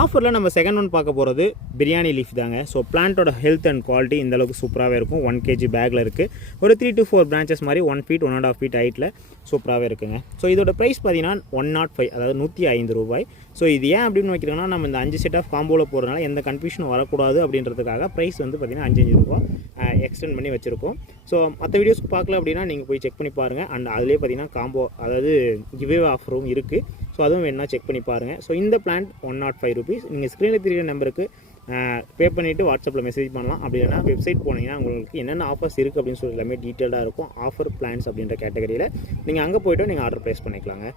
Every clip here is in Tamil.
ஆஃபரில் நம்ம செகண்ட் ஒன் பார்க்க போகிறது பிரியாணி லீஃப் தாங்க. ஸோ பிளான்ட்டோட ஹெல்த் அண்ட் குவாலிட்டி இந்த அளவுக்கு சூப்பராகவே இருக்கும். 1 kg பேக்கில் இருக்குது. ஒரு 3 to 4 பிரான்ச்சஸ் மாதிரி 1 feet 1.5 feet ஹைட்டில் சூப்பராகவே இருக்குங்க. ஸோ இதோட ப்ரைஸ் பார்த்தீங்கன்னா 105, அதாவது 105 ரூபாய். ஸோ இது ஏன் அப்படின்னு வைக்கிறோன்னா, நம்ம இந்த 5 செட் ஆஃப் காம்போவில் போகிறதுனால எந்த கன்ஃபியூஷனும் வரக்கூடாது அப்படின்றதுக்காக ப்ரைஸ் வந்து பார்த்திங்கன்னா 5 ரூபா எக்ஸ்டெண்ட் பண்ணி வச்சுருக்கோம். ஸோ மற்ற வீடியோஸ்க்கு பார்க்கல அப்படின்னா நீங்கள் போய் செக் பண்ணி பாருங்கள். அண்ட் அதிலே பார்த்தீங்கன்னா காம்போ, அதாவது கிவ்வே ஆஃபரும் இருக்குது. ஸோ அதுவும் வேணுன்னா செக் பண்ணி பாருங்கள். ஸோ இந்த பிளான் 105 rupees. நீங்கள் ஸ்க்ரீனில் தெரிகிற நம்பருக்கு பே பண்ணிவிட்டு வாட்ஸ்அப்பில் மெசேஜ் பண்ணலாம். அப்படி இல்லைனா வெப்சைட் போனீங்கன்னா உங்களுக்கு என்னென்ன ஆஃபர்ஸ் இருக்குது அப்படின்னு சொல்லி எல்லாமே டீட்டெயிலாக இருக்கும். ஆஃபர் பிளான்ஸ் அப்படின்ற கேட்டகரியில் நீங்கள் அங்கே போய்ட்டு நீங்கள் ஆர்டர் ப்ளேஸ் பண்ணிக்கலாங்க.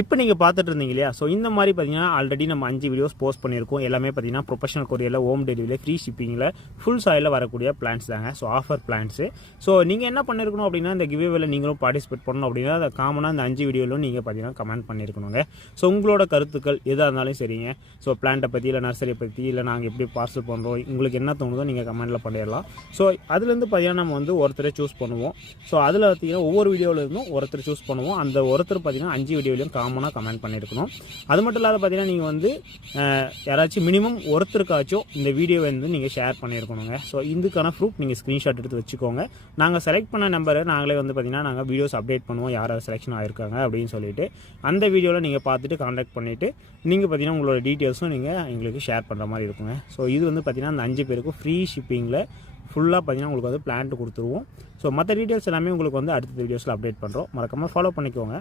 இப்போ நீங்கள் பார்த்துட்டு இருந்தீங்க இல்லையா? ஸோ இந்த மாதிரி பார்த்தீங்கன்னா ஆல்ரெடி நம்ம 5 வீடியோஸ் போஸ்ட் பண்ணியிருக்கோம். எல்லாமே பார்த்தீங்கன்னா ப்ரொஃபஷனல் கொரியரில், ஹோம் டெலிவரியில், ஃப்ரீ ஷிப்பிங்கில், ஃபுல் சாயில் வரக்கூடிய பிளான்ஸ் தாங்க. So offer plans. ஸோ நீங்கள் என்ன பண்ணியிருக்கணும் அப்படின்னா, இந்த கிவ்வேல நீங்களும் பார்ட்டிசிபேட் பண்ணணும் அப்படின்னா, அதை காமனாக இந்த 5 வீடியோவிலும் நீங்கள் பார்த்தீங்கன்னா கமெண்ட் பண்ணியிருக்கணுங்க. ஸோ உங்களோட கருத்துக்கள் எதாக இருந்தாலும் சரிங்க. ஸோ பிளான்ட்டை பற்றி, இல்லை நர்சரியை பற்றி, இல்லை நாங்கள் எப்படி பார்சல் பண்ணுறோம், உங்களுக்கு என்ன தோணுதோ நீங்கள் கமெண்ட்டில் பண்ணிடலாம். ஸோ அதுலேருந்து பார்த்தீங்கன்னா நம்ம வந்து ஒருத்தரை சூஸ் பண்ணுவோம். ஸோ அதில் பார்த்தீங்கன்னா ஒவ்வொரு வீடியோவில் இருந்தும் ஒருத்தர் சூஸ் பண்ணுவோம். அந்த ஒருத்தர் பார்த்தீங்கன்னா 5 வீடியோலையும் காமனாக கமெண்ட் பண்ணியிருக்கணும். அது மட்டும் இல்லாத பார்த்தீங்கன்னா நீங்கள் வந்து யாராச்சும் மினிமம் ஒருத்தருக்காச்சும் இந்த வீடியோ வந்து நீங்கள் ஷேர் பண்ணியிருக்கணுங்க. ஸோ இதுக்கான ப்ரூஃப் நீங்கள் ஸ்க்ரீன்ஷாட் எடுத்து வச்சுக்கோங்க. நாங்கள் செலக்ட் பண்ண நம்பரை நாங்களே வந்து பார்த்திங்கன்னா நாங்கள் வீடியோஸ் அப்டேட் பண்ணுவோம், யார் செலெக்ஷன் ஆகிருக்காங்க அப்படின்னு சொல்லிட்டு. அந்த வீடியோவில் நீங்கள் பார்த்துட்டு கான்டாக்ட் பண்ணிவிட்டு நீங்கள் பார்த்தீங்கன்னா உங்களோட டீட்டெயில்ஸும் நீங்கள் எங்களுக்கு ஷேர் பண்ணுற மாதிரி இருக்குங்க. ஸோ இது வந்து பார்த்திங்கன்னா அந்த 5 பேருக்கும் ஃப்ரீ ஷிப்பிங்கில் ஃபுல்லாக பார்த்தீங்கன்னா உங்களுக்கு வந்து பிளான்ட்டு கொடுத்துருவோம். ஸோ மற்ற டீட்டெயில்ஸ் எல்லாமே உங்களுக்கு வந்து அடுத்த வீடியோஸில் அப்டேட் பண்ணுறோம். மறக்காமல் ஃபாலோ பண்ணிக்கோங்க.